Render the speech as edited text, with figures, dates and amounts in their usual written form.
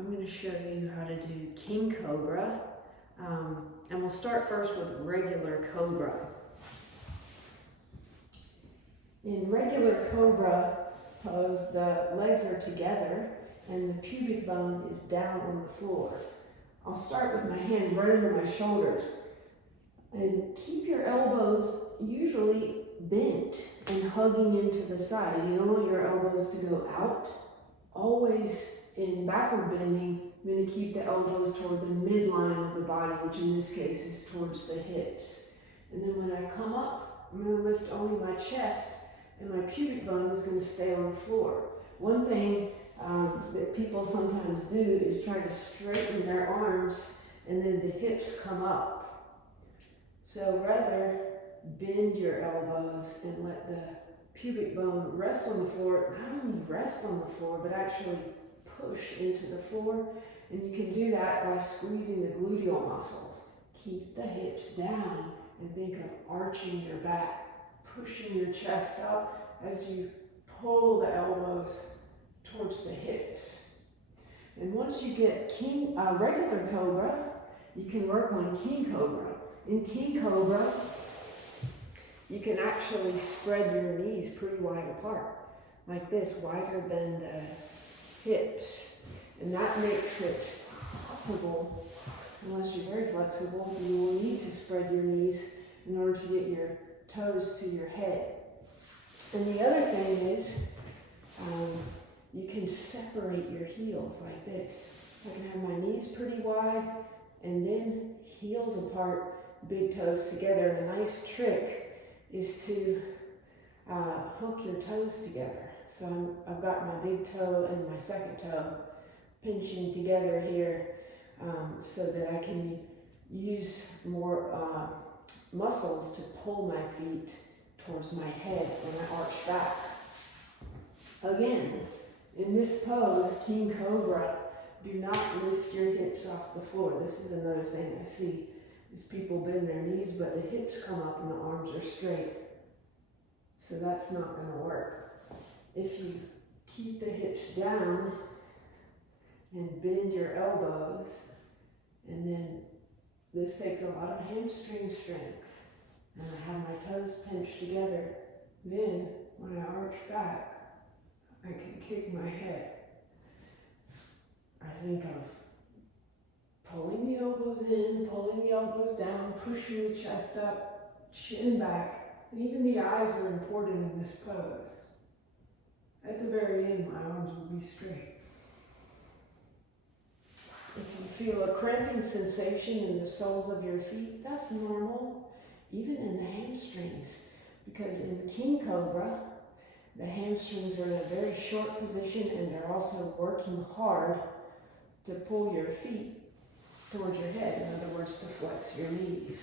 I'm going to show you how to do King Cobra, and we'll start first with regular Cobra. In regular Cobra pose, the legs are together and the pubic bone is down on the floor. I'll start with my hands right under my shoulders, and keep your elbows usually bent and hugging into the side. You don't want your elbows to go out. Always in backward bending, I'm going to keep the elbows toward the midline of the body, which in this case is towards the hips. And then when I come up, I'm going to lift only my chest, and my pubic bone is going to stay on the floor. One thing that people sometimes do is try to straighten their arms and then the hips come up. So rather, bend your elbows and let the pubic bone rest on the floor. Not only rest on the floor, but actually push into the floor. And you can do that by squeezing the gluteal muscles. Keep the hips down and think of arching your back, pushing your chest up as you pull the elbows towards the hips. And once you get regular Cobra, you can work on King Cobra. In King Cobra, you can actually spread your knees pretty wide apart, like this, wider than the hips. And that makes it possible, unless you're very flexible, you will need to spread your knees in order to get your toes to your head. And the other thing is, you can separate your heels like this. I can have my knees pretty wide and then heels apart, big toes together. And a nice trick is to hook your toes together. So I've got my big toe and my second toe pinching together here, so that I can use more muscles to pull my feet towards my head when I arch back. Again, in this pose, King Cobra, do not lift your hips off the floor. This is another thing I see, is people bend their knees, but the hips come up and the arms are straight. So that's not going to work. If you keep the hips down and bend your elbows, and then this takes a lot of hamstring strength, and I have my toes pinched together, then when I arch back, I can kick my head. I think of pulling the elbows in, pulling the elbows down, pushing the chest up, chin back, and even the eyes are important in this pose. At the very end, my arms will be straight. If you feel a cramping sensation in the soles of your feet, that's normal, even in the hamstrings, because in King Cobra, the hamstrings are in a very short position and they're also working hard to pull your feet towards your head. In other words, to flex your knees.